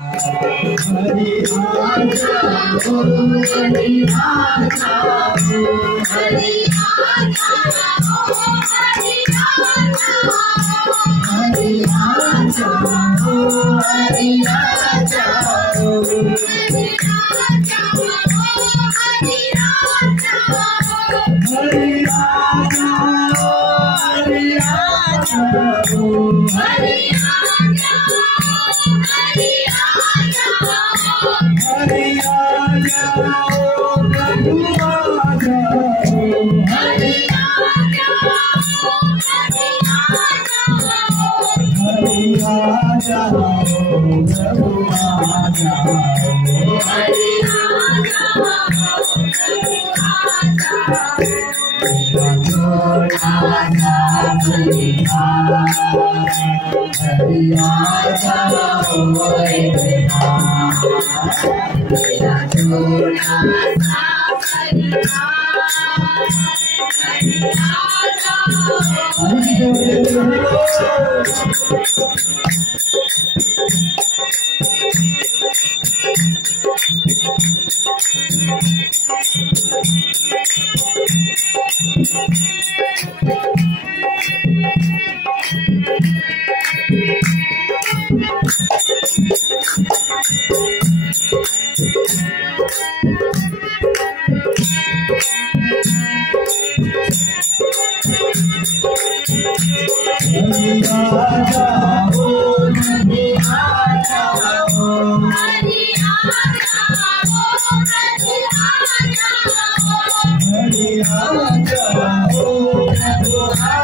हरि आजा ओ हरि आजा ओ हरि आजा ओ हरि आजा हरि आजा ओ हरि आजा ओ हरि आजा ओ हरि आजा हरि आजा ओ हरि आजा ओ हरि आजा हरि आजा हरि आजा ओ प्रभु आजा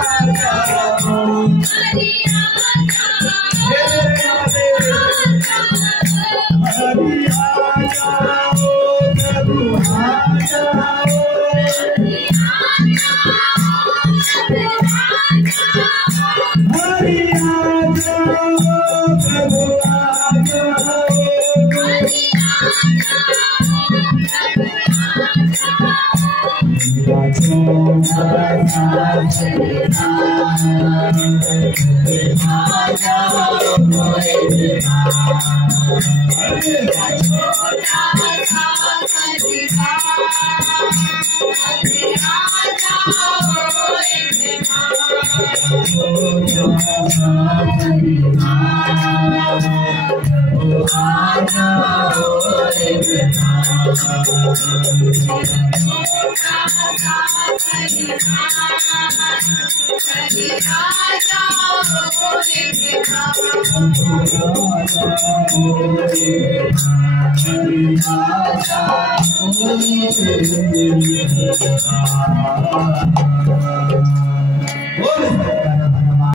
हरि आजा हरि आजा हरि आजा ओ प्रभु आजा हरि आजा प्रभु आजा मेरा छोटा सा परिवार हरि आजा ओ मेरा छोटा सा